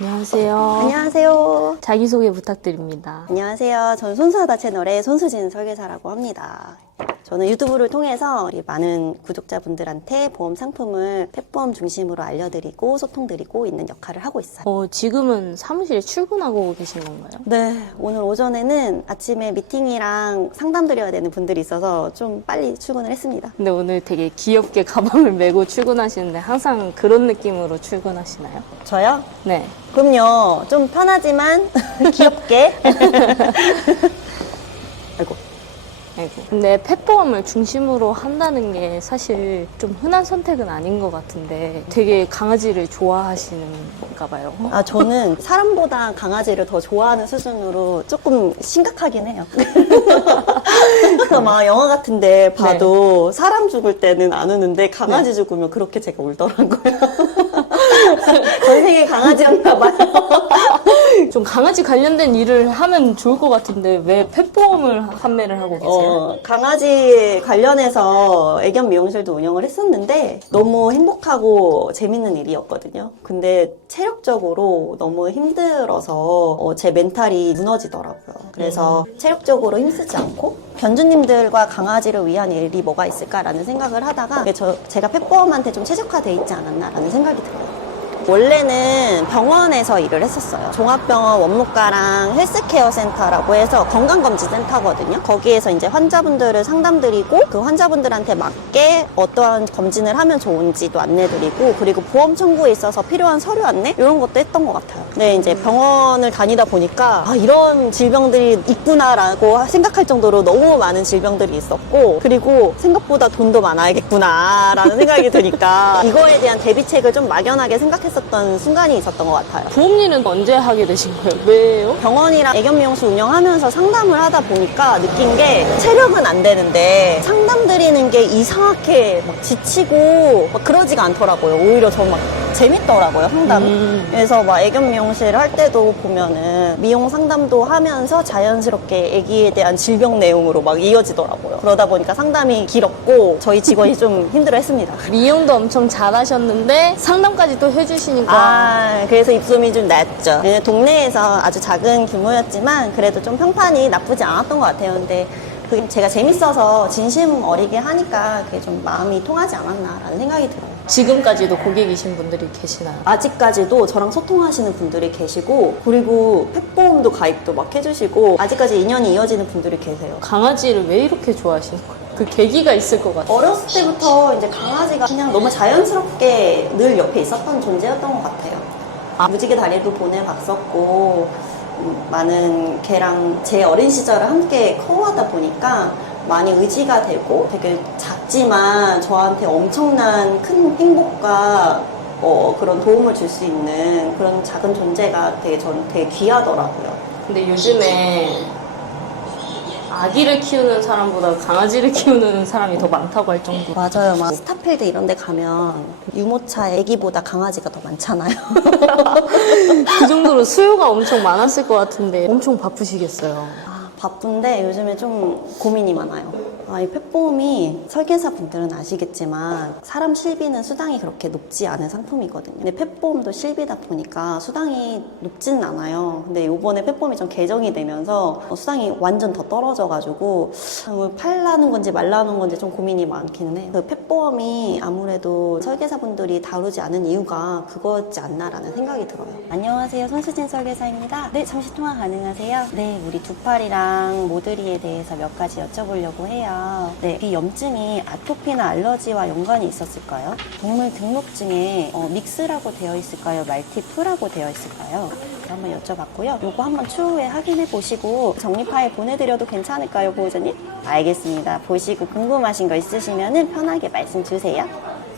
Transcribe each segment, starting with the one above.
안녕하세요. 안녕하세요. 자기소개 부탁드립니다. 안녕하세요. 저는 손수하다 채널의 손수진 설계사라고 합니다. 저는 유튜브를 통해서 많은 구독자분들한테 보험 상품을 펫보험 중심으로 알려드리고 소통드리고 있는 역할을 하고 있어요. 지금은 사무실에 출근하고 계신 건가요? 네, 오늘 오전에는 아침에 미팅이랑 상담드려야 되는 분들이 있어서 좀 빨리 출근을 했습니다. 근데 오늘 되게 귀엽게 가방을 메고 출근하시는데 항상 그런 느낌으로 출근하시나요? 저요? 네. 그럼요. 좀 편하지만 귀엽게. 아이고. 근데 펫보험을 중심으로 한다는 게 사실 좀 흔한 선택은 아닌 것 같은데 되게 강아지를 좋아하시는가 봐요. 아, 저는 사람보다 강아지를 더 좋아하는 수준으로 조금 심각하긴 해요. 그래서 막 영화 같은데 봐도 사람 죽을 때는 안 우는데 강아지 죽으면 그렇게 제가 울더라고요. 전 세계 강아지였나 봐요. 좀 강아지 관련된 일을 하면 좋을 것 같은데 왜 펫보험을 판매를 하고 계세요? 강아지 관련해서 애견 미용실도 운영을 했었는데 너무 행복하고 재밌는 일이었거든요. 근데 체력적으로 너무 힘들어서 제 멘탈이 무너지더라고요. 그래서 체력적으로 힘쓰지 않고 견주님들과 강아지를 위한 일이 뭐가 있을까라는 생각을 하다가 제가 펫보험한테 좀 최적화돼 있지 않았나라는 생각이 들어요. 원래는 병원에서 일을 했었어요. 종합병원 원무과랑 헬스케어 센터라고 해서 건강검진센터거든요. 거기에서 이제 환자분들을 상담드리고 그 환자분들한테 맞게 어떠한 검진을 하면 좋은지도 안내드리고 그리고 보험 청구에 있어서 필요한 서류 안내 이런 것도 했던 것 같아요. 근데 이제 병원을 다니다 보니까 이런 질병들이 있구나라고 생각할 정도로 너무 많은 질병들이 있었고 그리고 생각보다 돈도 많아야겠구나라는 생각이 드니까 이거에 대한 대비책을 좀 막연하게 생각했었던 순간이 있었던 것 같아요. 보험 일은 언제 하게 되신 거예요? 왜요? 병원이랑 애견 미용실 운영하면서 상담을 하다 보니까 느낀 게 체력은 안 되는데 상담 드리는 게 이상하게 막 지치고 막 그러지가 않더라고요. 오히려 저 막 재밌더라고요, 상담이. 그래서 막 애견 미용실 할 때도 보면은 미용 상담도 하면서 자연스럽게 애기에 대한 질병 내용으로 막 이어지더라고요. 그러다 보니까 상담이 길었고 저희 직원이 좀 힘들어했습니다. 미용도 엄청 잘하셨는데 상담까지 또 해주시니까 그래서 입소문이 좀 났죠. 동네에서 아주 작은 규모였지만 그래도 좀 평판이 나쁘지 않았던 것 같아요. 근데 제가 재밌어서 진심 어리게 하니까 그게 좀 마음이 통하지 않았나라는 생각이 들어요. 지금까지도 고객이신 분들이 계시나요? 아직까지도 저랑 소통하시는 분들이 계시고 그리고 펫보험도 가입도 막 해주시고 아직까지 인연이 이어지는 분들이 계세요. 강아지를 왜 이렇게 좋아하시는 거예요? 그 계기가 있을 것 같아요. 어렸을 때부터 이제 강아지가 그냥 너무 자연스럽게 늘 옆에 있었던 존재였던 것 같아요. 무지개 다리도 보내봤었고 많은 개랑 제 어린 시절을 함께 커하다 보니까 많이 의지가 되고 되게 작지만 저한테 엄청난 큰 행복과 그런 도움을 줄 수 있는 그런 작은 존재가 저는 되게 귀하더라고요. 근데 요즘에 아기를 키우는 사람보다 강아지를 키우는 사람이 더 많다고 할 정도로 맞아요. 막 스타필드 이런 데 가면 유모차 애기보다 강아지가 더 많잖아요. 그 정도로 수요가 엄청 많았을 것 같은데 엄청 바쁘시겠어요. 바쁜데 요즘에 좀 고민이 많아요. 이 펫보험이 설계사 분들은 아시겠지만 사람 실비는 수당이 그렇게 높지 않은 상품이거든요. 근데 펫보험도 실비다 보니까 수당이 높지는 않아요. 근데 요번에 펫보험이 좀 개정이 되면서 수당이 완전 더 떨어져가지고 팔라는 건지 말라는 건지 좀 고민이 많기는 해요. 그 펫보험이 아무래도 설계사분들이 다루지 않은 이유가 그거였지 않나라는 생각이 들어요. 안녕하세요. 손수진 설계사입니다. 네, 잠시 통화 가능하세요? 네, 우리 두팔이랑 모드리에 대해서 몇 가지 여쭤보려고 해요. 네, 비염증이 아토피나 알러지와 연관이 있었을까요? 동물 등록증에 믹스라고 되어 있을까요? 말티프라고 되어 있을까요? 한번 여쭤봤고요. 요거 한번 추후에 확인해 보시고 정리 파일 보내드려도 괜찮을까요, 보호자님? 알겠습니다. 보시고 궁금하신 거 있으시면 편하게 말씀 주세요.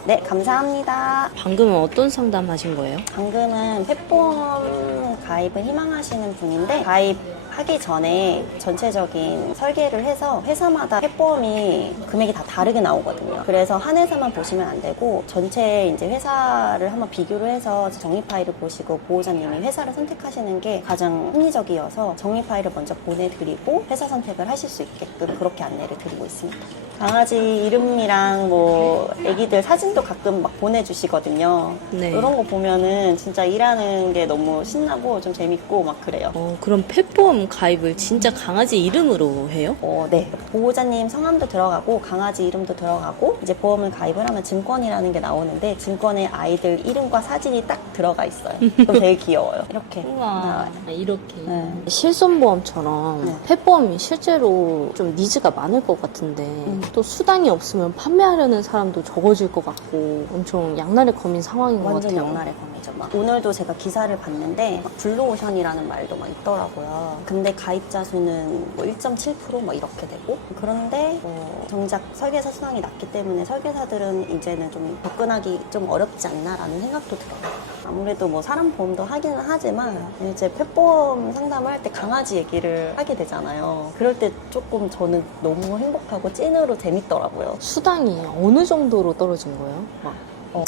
네, 감사합니다. 방금은 어떤 상담하신 거예요? 방금은 펫보험 가입을 희망하시는 분인데 가입하기 전에 전체적인 설계를 해서 회사마다 펫보험이 금액이 다 다르게 나오거든요. 그래서 한 회사만 보시면 안 되고 전체 이제 회사를 한번 비교를 해서 정리 파일을 보시고 보호자님이 회사를 선택하시는 게 가장 합리적이어서 정리 파일을 먼저 보내드리고 회사 선택을 하실 수 있게끔 그렇게 안내를 드리고 있습니다. 강아지 이름이랑 뭐 애기들 사진도 사진도 가끔 막 보내주시거든요. 네. 이런 거 보면은 진짜 일하는 게 너무 신나고 좀 재밌고 막 그래요. 그럼 펫보험 가입을 진짜 강아지 이름으로 해요? 네. 보호자님 성함도 들어가고 강아지 이름도 들어가고 이제 보험을 가입을 하면 증권이라는 게 나오는데 증권에 아이들 이름과 사진이 딱 들어가 있어요. 그럼 되게 귀여워요. 이렇게 나와요. 이렇게. 네. 실손보험처럼 네. 펫보험이 실제로 좀 니즈가 많을 것 같은데 또 수당이 없으면 판매하려는 사람도 적어질 것 같고 엄청 양날의 검인 상황인 것 완전 같아요. 양날의 검이죠. 막 오늘도 제가 기사를 봤는데 막 블루오션이라는 말도 막 있더라고요. 근데 가입자 수는 뭐 1.7% 뭐 이렇게 되고 그런데 정작 설계사 수당이 낮기 때문에 설계사들은 이제는 좀 접근하기 좀 어렵지 않나라는 생각도 들어요. 아무래도 뭐 사람 보험도 하기는 하지만 이제 펫보험 상담을 할 때 강아지 얘기를 하게 되잖아요. 그럴 때 조금 저는 너무 행복하고 찐으로 재밌더라고요. 수당이 어느 정도로 떨어진 거예요?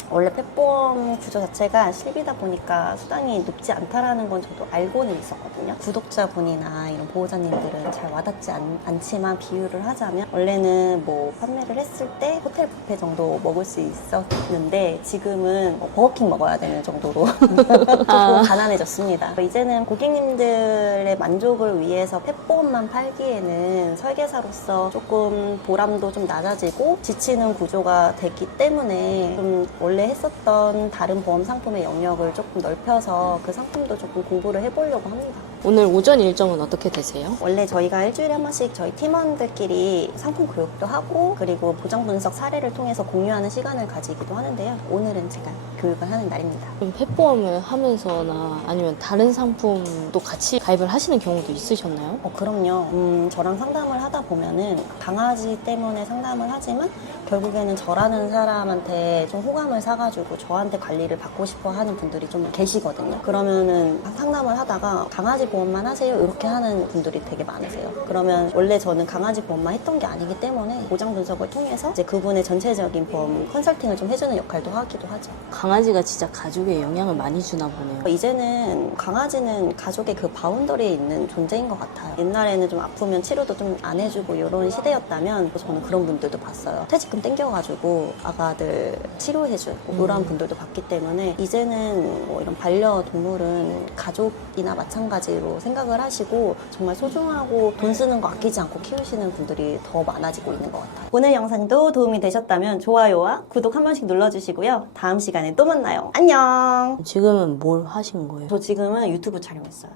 원래 펫보험 구조 자체가 실비다 보니까 수당이 높지 않다라는 건 저도 알고는 있었거든요. 구독자분이나 이런 보호자님들은 잘 와닿지 않지만 비유를 하자면 원래는 뭐 판매를 했을 때 호텔 뷔페 정도 먹을 수 있었는데 지금은 뭐 버거킹 먹어야 되는 정도로 조금 가난해졌습니다. 이제는 고객님들의 만족을 위해서 펫보험만 팔기에는 설계사로서 조금 보람도 좀 낮아지고 지치는 구조가 됐기 때문에 좀 원래 했었던 다른 보험 상품의 영역을 조금 넓혀서 그 상품도 조금 공부를 해보려고 합니다. 오늘 오전 일정은 어떻게 되세요? 원래 저희가 일주일에 한 번씩 저희 팀원들끼리 상품 교육도 하고 그리고 보정 분석 사례를 통해서 공유하는 시간을 가지기도 하는데요. 오늘은 제가 교육을 하는 날입니다. 그럼 펫보험을 하면서나 아니면 다른 상품도 같이 가입을 하시는 경우도 있으셨나요? 그럼요. 저랑 상담을 하다 보면은 강아지 때문에 상담을 하지만 결국에는 저라는 사람한테 좀 호감을 사가지고 저한테 관리를 받고 싶어 하는 분들이 좀 계시거든요. 그러면은 상담을 하다가 강아지 보험만 하세요 이렇게 하는 분들이 되게 많으세요. 그러면 원래 저는 강아지 보험만 했던 게 아니기 때문에 보장 분석을 통해서 이제 그분의 전체적인 보험 컨설팅을 좀 해주는 역할도 하기도 하죠. 강아지가 진짜 가족에 영향을 많이 주나 보네요. 이제는 강아지는 가족의 그 바운더리에 있는 존재인 것 같아요. 옛날에는 좀 아프면 치료도 좀 안 해주고 이런 시대였다면 저는 그런 분들도 봤어요. 퇴직금 땡겨가지고 아가들 치료해주고 이런 분들도 봤기 때문에 이제는 뭐 이런 반려동물은 가족이나 마찬가지로 생각을 하시고 정말 소중하고 돈 쓰는 거 아끼지 않고 키우시는 분들이 더 많아지고 있는 것 같아요. 오늘 영상도 도움이 되셨다면 좋아요와 구독 한 번씩 눌러주시고요. 다음 시간에 또 만나요. 안녕. 지금은 뭘 하신 거예요? 저 지금은 유튜브 촬영했어요.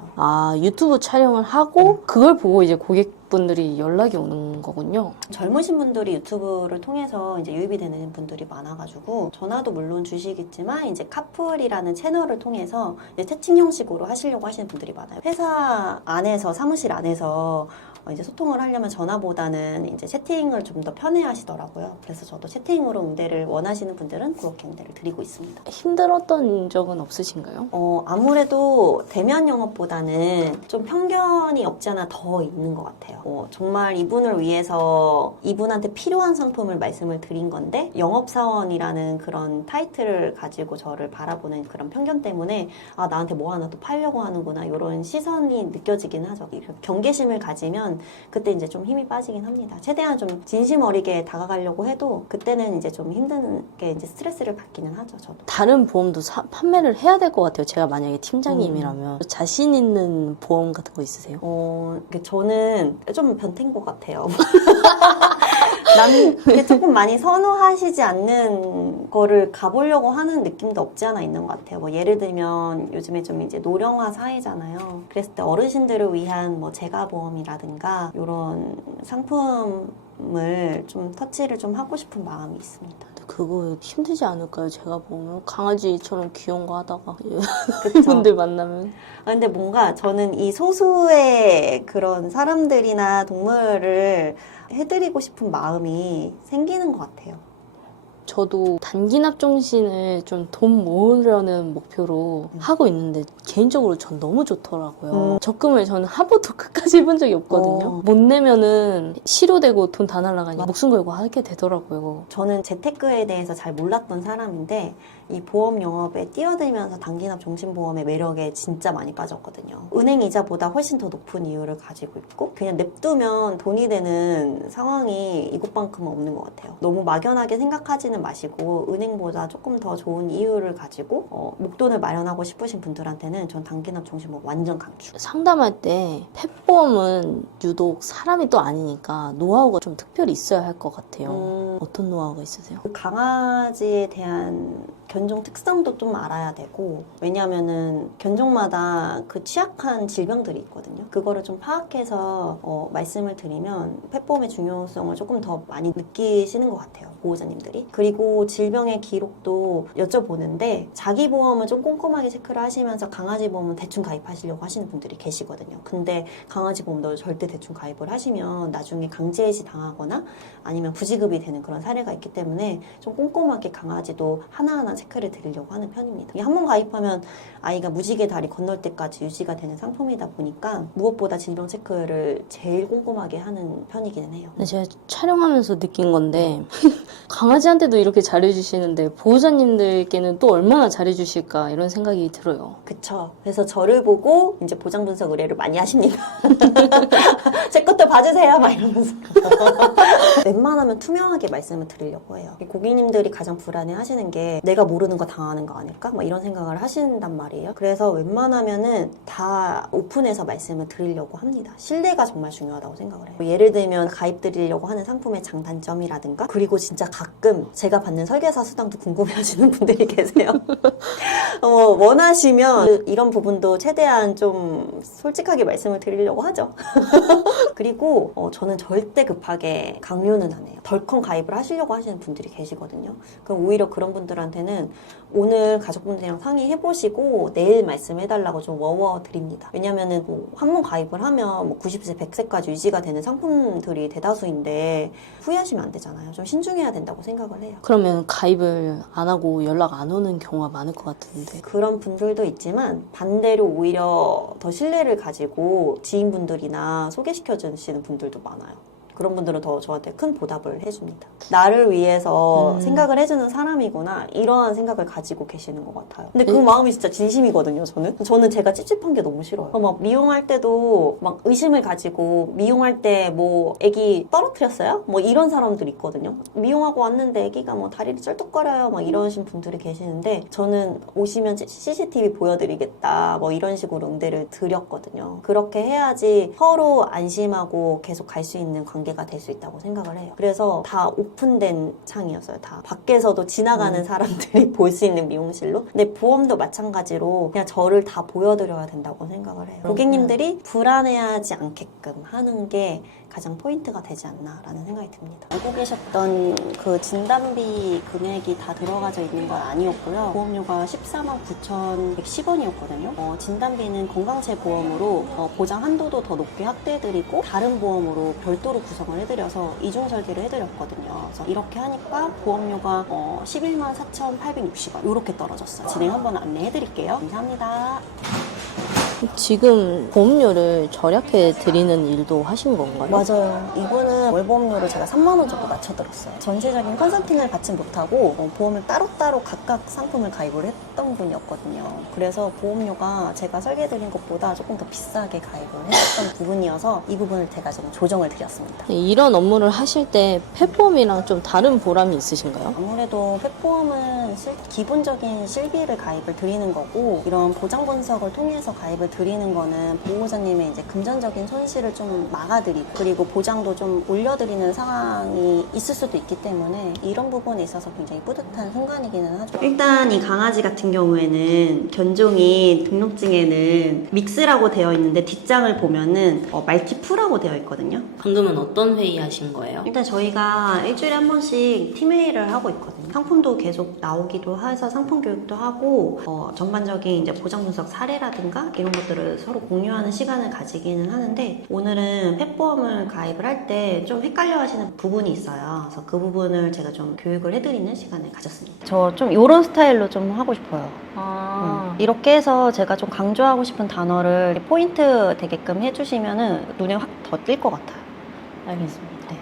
유튜브 촬영을 하고 그걸 보고 이제 고객분들이 연락이 오는 거군요. 젊으신 분들이 유튜브를 통해서 이제 유입이 되는 분들이 많아가지고 전화도 물론 주시겠지만 이제 카풀이라는 채널을 통해서 이제 채팅 형식으로 하시려고 하시는 분들이 많아요. 회사 안에서 사무실 안에서 이제 소통을 하려면 전화보다는 이제 채팅을 좀 더 편해하시더라고요. 그래서 저도 채팅으로 응대를 원하시는 분들은 그렇게 응대를 드리고 있습니다. 힘들었던 적은 없으신가요? 아무래도 대면 영업보다는 좀 편견이 없지 않아 더 있는 것 같아요. 정말 이분을 위해서 이분한테 필요한 상품을 말씀을 드린 건데 영업사원이라는 그런 타이틀을 가지고 저를 바라보는 그런 편견 때문에 나한테 뭐 하나 또 팔려고 하는구나 이런 시선이 느껴지긴 하죠. 경계심을 가지면 그때 이제 좀 힘이 빠지긴 합니다. 최대한 좀 진심 어리게 다가가려고 해도 그때는 이제 좀 힘든 게 이제 스트레스를 받기는 하죠, 저도. 다른 보험도 판매를 해야 될 것 같아요. 제가 만약에 팀장님이라면 자신 있는 보험 같은 거 있으세요? 저는 좀 변태인 것 같아요. 남게 조금 많이 선호하시지 않는 거를 가보려고 하는 느낌도 없지 않아 있는 것 같아요. 뭐 예를 들면 요즘에 좀 이제 노령화 사회잖아요. 그랬을 때 어르신들을 위한 뭐 재가보험이라든가 이런 상품을 좀 터치를 좀 하고 싶은 마음이 있습니다. 그거 힘들지 않을까요? 제가 보면 강아지처럼 귀여운 거 하다가 그쵸? 분들 만나면 근데 뭔가 저는 이 소수의 그런 사람들이나 동물을 해드리고 싶은 마음이 생기는 것 같아요. 저도 단기 납종신을 좀 돈 모으려는 목표로 하고 있는데 개인적으로 전 너무 좋더라고요. 적금을 저는 한 번도 끝까지 해본 적이 없거든요. 못 내면은 실효되고 돈 다 날아가니 목숨 걸고 하게 되더라고요. 저는 재테크에 대해서 잘 몰랐던 사람인데 이 보험 영업에 뛰어들면서 단기납 종신보험의 매력에 진짜 많이 빠졌거든요. 은행 이자보다 훨씬 더 높은 이율을 가지고 있고 그냥 냅두면 돈이 되는 상황이 이것만큼은 없는 것 같아요. 너무 막연하게 생각하지는 마시고 은행보다 조금 더 좋은 이율을 가지고 목돈을 마련하고 싶으신 분들한테는 전 단기납 종신보험 완전 강추. 상담할 때 펫보험은 유독 사람이 또 아니니까 노하우가 좀 특별히 있어야 할 것 같아요. 어떤 노하우가 있으세요? 그 강아지에 대한 견종 특성도 좀 알아야 되고 왜냐하면은 견종마다 그 취약한 질병들이 있거든요. 그거를 좀 파악해서 말씀을 드리면 펫보험의 중요성을 조금 더 많이 느끼시는 것 같아요. 보호자님들이. 그리고 질병의 기록도 여쭤보는데 자기 보험은 좀 꼼꼼하게 체크를 하시면서 강아지 보험은 대충 가입하시려고 하시는 분들이 계시거든요. 근데 강아지 보험도 절대 대충 가입을 하시면 나중에 강제해지 당하거나 아니면 부지급이 되는 그런 사례가 있기 때문에 좀 꼼꼼하게 강아지도 하나하나 체크를 드리려고 하는 편입니다. 한 번 가입하면 아이가 무지개 다리 건널 때까지 유지가 되는 상품이다 보니까 무엇보다 질병 체크를 제일 꼼꼼하게 하는 편이기는 해요. 근데 제가 촬영하면서 느낀 건데 강아지한테도 이렇게 잘해주시는데 보호자님들께는 또 얼마나 잘해주실까 이런 생각이 들어요. 그쵸. 그래서 저를 보고 이제 보장 분석 의뢰를 많이 하십니다. 제 것도 봐주세요 막 이러면서. 웬만하면 투명하게 말씀을 드리려고 해요. 고객님들이 가장 불안해 하시는 게 내가 모르는 거 당하는 거 아닐까? 막 이런 생각을 하신단 말이에요. 그래서 웬만하면은 다 오픈해서 말씀을 드리려고 합니다. 신뢰가 정말 중요하다고 생각을 해요. 예를 들면 가입드리려고 하는 상품의 장단점이라든가 그리고 진짜 가끔 제가 받는 설계사 수당도 궁금해 하시는 분들이 계세요. 원하시면 이런 부분도 최대한 좀 솔직하게 말씀을 드리려고 하죠. 그리고 저는 절대 급하게 강요는 안 해요. 덜컹 가입을 하시려고 하시는 분들이 계시거든요. 그럼 오히려 그런 분들한테는 오늘 가족분들이랑 상의해보시고 내일 말씀해달라고 좀 워워 드립니다. 왜냐면은 한 번 가입을 하면 90세, 100세까지 유지가 되는 상품들이 대다수인데 후회하시면 안 되잖아요. 좀 신중해야 된다고 생각을 해요. 그러면 가입을 안 하고 연락 안 오는 경우가 많을 것 같은데 그런 분들도 있지만 반대로 오히려 더 신뢰를 가지고 지인분들이나 소개시켜 주시는 분들도 많아요. 그런 분들은 더 저한테 큰 보답을 해줍니다. 나를 위해서 생각을 해주는 사람이구나 이러한 생각을 가지고 계시는 것 같아요. 근데 그 마음이 진짜 진심이거든요. 저는 제가 찝찝한 게 너무 싫어요. 막 미용할 때도 막 의심을 가지고 미용할 때 뭐 애기 떨어뜨렸어요? 뭐 이런 사람들 있거든요. 미용하고 왔는데 애기가 뭐 다리를 쩔뚝거려요 막 이러신 분들이 계시는데 저는 오시면 CCTV 보여드리겠다 뭐 이런 식으로 응대를 드렸거든요. 그렇게 해야지 서로 안심하고 계속 갈 수 있는 관계가 될 수 있다고 생각을 해요. 그래서 다 오픈된 창이었어요. 다 밖에서도 지나가는 사람들이 볼 수 있는 미용실로. 근데 보험도 마찬가지로 그냥 저를 다 보여드려야 된다고 생각을 해요. 고객님들이 불안해하지 않게끔 하는 게 가장 포인트가 되지 않나라는 생각이 듭니다. 알고 계셨던 그 진단비 금액이 다 들어가져 있는 건 아니었고요. 보험료가 149,110원이었거든요. 진단비는 건강재보험으로 보장 한도도 더 높게 확대해드리고 다른 보험으로 별도로 구성을 해드려서 이중 설계를 해드렸거든요. 그래서 이렇게 하니까 보험료가 114,860원 이렇게 떨어졌어요. 진행 한번 안내해드릴게요. 감사합니다. 지금 보험료를 절약해 드리는 일도 하신 건가요? 맞아요. 이분은 월 보험료를 제가 3만 원 정도 맞춰드렸어요. 전체적인 컨설팅을 받지 못하고 보험을 따로따로 각각 상품을 가입을 했던 분이었거든요. 그래서 보험료가 제가 설계해드린 것보다 조금 더 비싸게 가입을 했었던 부분이어서 이 부분을 제가 좀 조정을 드렸습니다. 이런 업무를 하실 때 펫보험이랑 좀 다른 보람이 있으신가요? 아무래도 펫보험은 기본적인 실비를 가입을 드리는 거고 이런 보장 분석을 통해서 가입을 드리는 거는 보호자님의 이제 금전적인 손실을 좀 막아드리고 그리고 보장도 좀 올려드리는 상황이 있을 수도 있기 때문에 이런 부분에 있어서 굉장히 뿌듯한 순간이기는 하죠. 일단 이 강아지 같은 경우에는 견종이 등록증에는 믹스라고 되어 있는데 뒷장을 보면은 말티푸라고 되어 있거든요. 방금은 어떤 회의 하신 거예요? 일단 저희가 일주일에 한 번씩 팀회의를 하고 있거든요. 상품도 계속 나오기도 해서 상품 교육도 하고 전반적인 이제 보장 분석 사례라든가 이런 것들을 서로 공유하는 시간을 가지기는 하는데 오늘은 펫보험을 가입을 할 때 좀 헷갈려 하시는 부분이 있어요. 그래서 그 부분을 제가 좀 교육을 해드리는 시간을 가졌습니다. 저 좀 이런 스타일로 좀 하고 싶어요. 이렇게 해서 제가 좀 강조하고 싶은 단어를 포인트 되게끔 해주시면은 눈에 확 더 띌 것 같아요. 알겠습니다.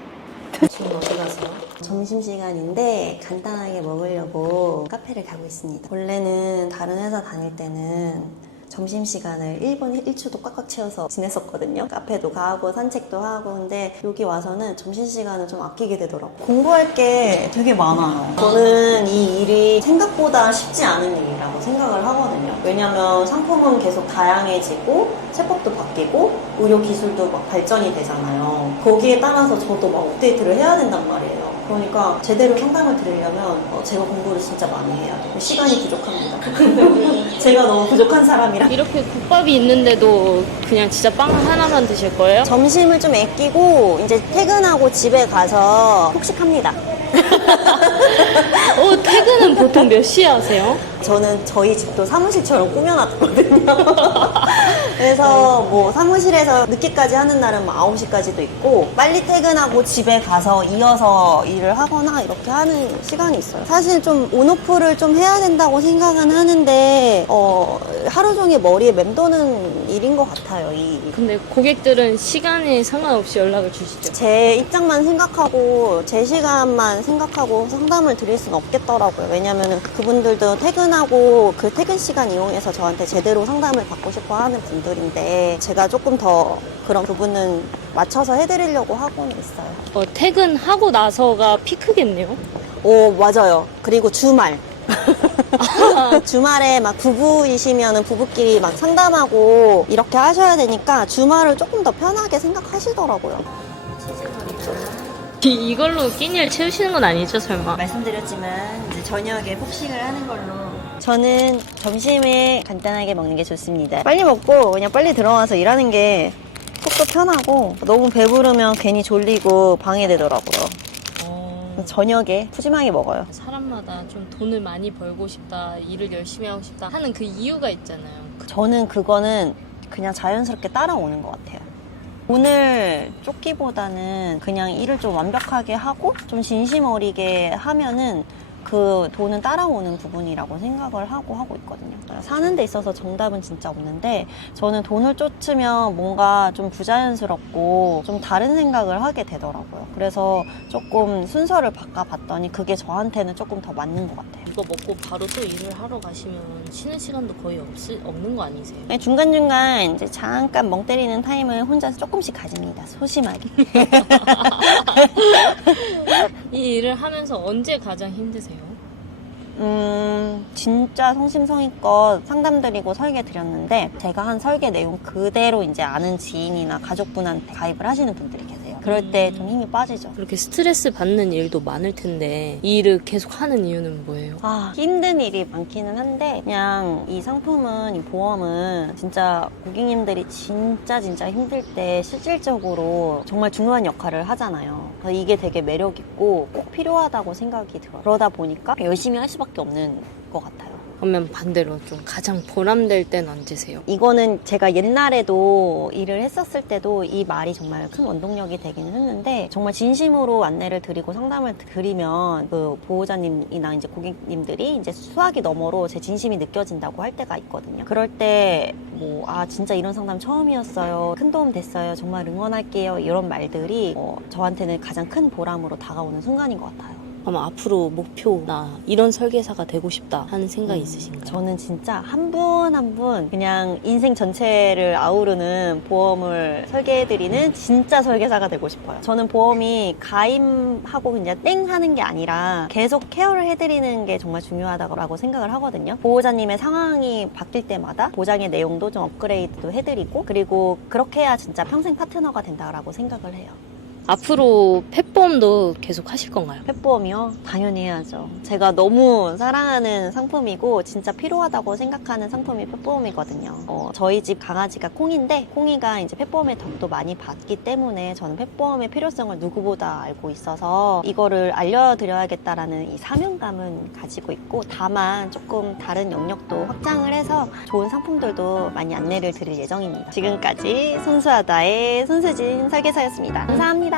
지금 어디 가세요? 점심시간인데 간단하게 먹으려고 카페를 가고 있습니다. 원래는 다른 회사 다닐 때는 점심시간을 1분 1초도 꽉꽉 채워서 지냈었거든요. 카페도 가고 산책도 하고. 근데 여기 와서는 점심시간을 좀 아끼게 되더라고요. 공부할 게 되게 많아요. 저는 이 일이 생각보다 쉽지 않은 일이라고 생각을 하거든요. 왜냐면 상품은 계속 다양해지고 세법도 바뀌고 의료기술도 막 발전이 되잖아요. 거기에 따라서 저도 막 업데이트를 해야 된단 말이에요. 그러니까 제대로 상담을 드리려면 제가 공부를 진짜 많이 해야 돼요. 시간이 부족합니다. 제가 너무 부족한 사람이라. 이렇게 국밥이 있는데도 그냥 진짜 빵 하나만 드실 거예요? 점심을 좀 아끼고 이제 퇴근하고 집에 가서 폭식합니다. 퇴근은 보통 몇 시에 하세요? 저는 저희 집도 사무실처럼 꾸며놨거든요. 그래서 뭐 사무실에서 늦게까지 하는 날은 뭐 9시까지도 있고 빨리 퇴근하고 집에 가서 이어서 일을 하거나 이렇게 하는 시간이 있어요. 사실 좀 온오프를 좀 해야 된다고 생각은 하는데 하루 종일 머리에 맴도는 일인 것 같아요, 이 일. 근데 고객들은 시간에 상관없이 연락을 주시죠? 제 입장만 생각하고 제 시간만 생각하고 상담을 드릴 수는 없겠더라고요. 왜냐면은 그분들도 퇴근하고 그 퇴근 시간 이용해서 저한테 제대로 상담을 받고 싶어 하는 분들인데 제가 조금 더 그런 부분은 맞춰서 해드리려고 하고는 있어요. 퇴근하고 나서가 피크겠네요? 맞아요. 그리고 주말. 주말에 막 부부이시면은 부부끼리 막 상담하고 이렇게 하셔야 되니까 주말을 조금 더 편하게 생각하시더라고요. 이걸로 끼니를 채우시는 건 아니죠, 설마? 말씀드렸지만 이제 저녁에 폭식을 하는 걸로. 저는 점심에 간단하게 먹는 게 좋습니다. 빨리 먹고 그냥 빨리 들어와서 일하는 게 속도 편하고 너무 배부르면 괜히 졸리고 방해되더라고요. 저녁에 푸짐하게 먹어요. 사람마다 좀 돈을 많이 벌고 싶다, 일을 열심히 하고 싶다 하는 그 이유가 있잖아요. 저는 그거는 그냥 자연스럽게 따라오는 것 같아요. 돈을 쫓기보다는 그냥 일을 좀 완벽하게 하고 좀 진심 어리게 하면은 그 돈은 따라오는 부분이라고 생각을 하고 있거든요. 사는 데 있어서 정답은 진짜 없는데 저는 돈을 쫓으면 뭔가 좀 부자연스럽고 좀 다른 생각을 하게 되더라고요. 그래서 조금 순서를 바꿔봤더니 그게 저한테는 조금 더 맞는 것 같아요. 이거 먹고 바로 또 일을 하러 가시면 쉬는 시간도 거의 없는 거 아니세요? 중간중간 이제 잠깐 멍 때리는 타임을 혼자서 조금씩 가집니다. 소심하게. 이 일을 하면서 언제 가장 힘드세요? 진짜 성심성의껏 상담드리고 설계 드렸는데 제가 한 설계 내용 그대로 이제 아는 지인이나 가족분한테 가입을 하시는 분들이 계세요. 그럴 때 좀 힘이 빠지죠. 그렇게 스트레스 받는 일도 많을 텐데 이 일을 계속 하는 이유는 뭐예요? 힘든 일이 많기는 한데 그냥 이 상품은, 이 보험은 진짜 고객님들이 진짜 힘들 때 실질적으로 정말 중요한 역할을 하잖아요. 그래서 이게 되게 매력있고 꼭 필요하다고 생각이 들어요. 그러다 보니까 열심히 할 수밖에 없는 것 같아요. 그러면 반대로 좀 가장 보람될 때는 언제세요? 이거는 제가 옛날에도 일을 했었을 때도 이 말이 정말 큰 원동력이 되기는 했는데 정말 진심으로 안내를 드리고 상담을 드리면 그 보호자님이나 이제 고객님들이 이제 수학이 너머로 제 진심이 느껴진다고 할 때가 있거든요. 그럴 때 진짜 이런 상담 처음이었어요. 큰 도움 됐어요. 정말 응원할게요. 이런 말들이 저한테는 가장 큰 보람으로 다가오는 순간인 것 같아요. 아마 앞으로 목표나 이런 설계사가 되고 싶다 하는 생각이 있으신가요? 저는 진짜 한 분 한 분 그냥 인생 전체를 아우르는 보험을 설계해드리는 진짜 설계사가 되고 싶어요. 저는 보험이 가입하고 그냥 땡 하는 게 아니라 계속 케어를 해드리는 게 정말 중요하다고 생각을 하거든요. 보호자님의 상황이 바뀔 때마다 보장의 내용도 좀 업그레이드도 해드리고 그리고 그렇게 해야 진짜 평생 파트너가 된다고 생각을 해요. 앞으로 펫보험도 계속 하실 건가요? 펫보험이요? 당연히 해야죠. 제가 너무 사랑하는 상품이고 진짜 필요하다고 생각하는 상품이 펫보험이거든요. 저희 집 강아지가 콩인데 콩이가 이제 펫보험의 덕도 많이 받기 때문에 저는 펫보험의 필요성을 누구보다 알고 있어서 이거를 알려드려야겠다라는 이 사명감은 가지고 있고, 다만 조금 다른 영역도 확장을 해서 좋은 상품들도 많이 안내를 드릴 예정입니다. 지금까지 손수하다의 손수진 설계사였습니다. 감사합니다.